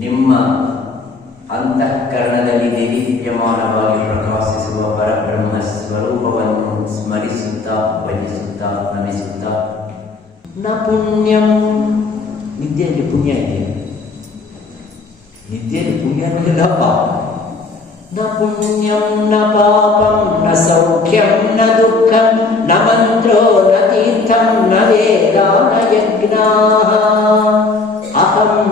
ನಿಮ್ಮ ಅಂತಃಕರಣದಲ್ಲಿ ನೈವಿದ್ಯಮಾನವಾಗಿ ಪ್ರಕಾಶಿಸುವ ಪರಬ್ರಹ್ಮ ಸ್ವರೂಪವನ್ನು ಸ್ಮರಿಸುತ್ತಾ ಭಜಿಸುತ್ತಾ ನಮಿಸುತ್ತಾ ನ ಪುಣ್ಯಂ ನಿದ್ಯೆಯಲ್ಲಿ ಪುಣ್ಯ ಇದೆ ನಿದ್ಯೆಯಲ್ಲಿ ಪುಣ್ಯ ಅನ್ನೋದಪ್ಪ ನ ಪುಣ್ಯಂ ನ ಪಾಪಂ ನ ಸೌಖ್ಯಂ ನ ದುಃಖಂ ನ ಮಂತ್ರೋ ನ ತೀರ್ಥಂ ನ ವೇದ ನ ಯಜ್ಞ ಅಹಂ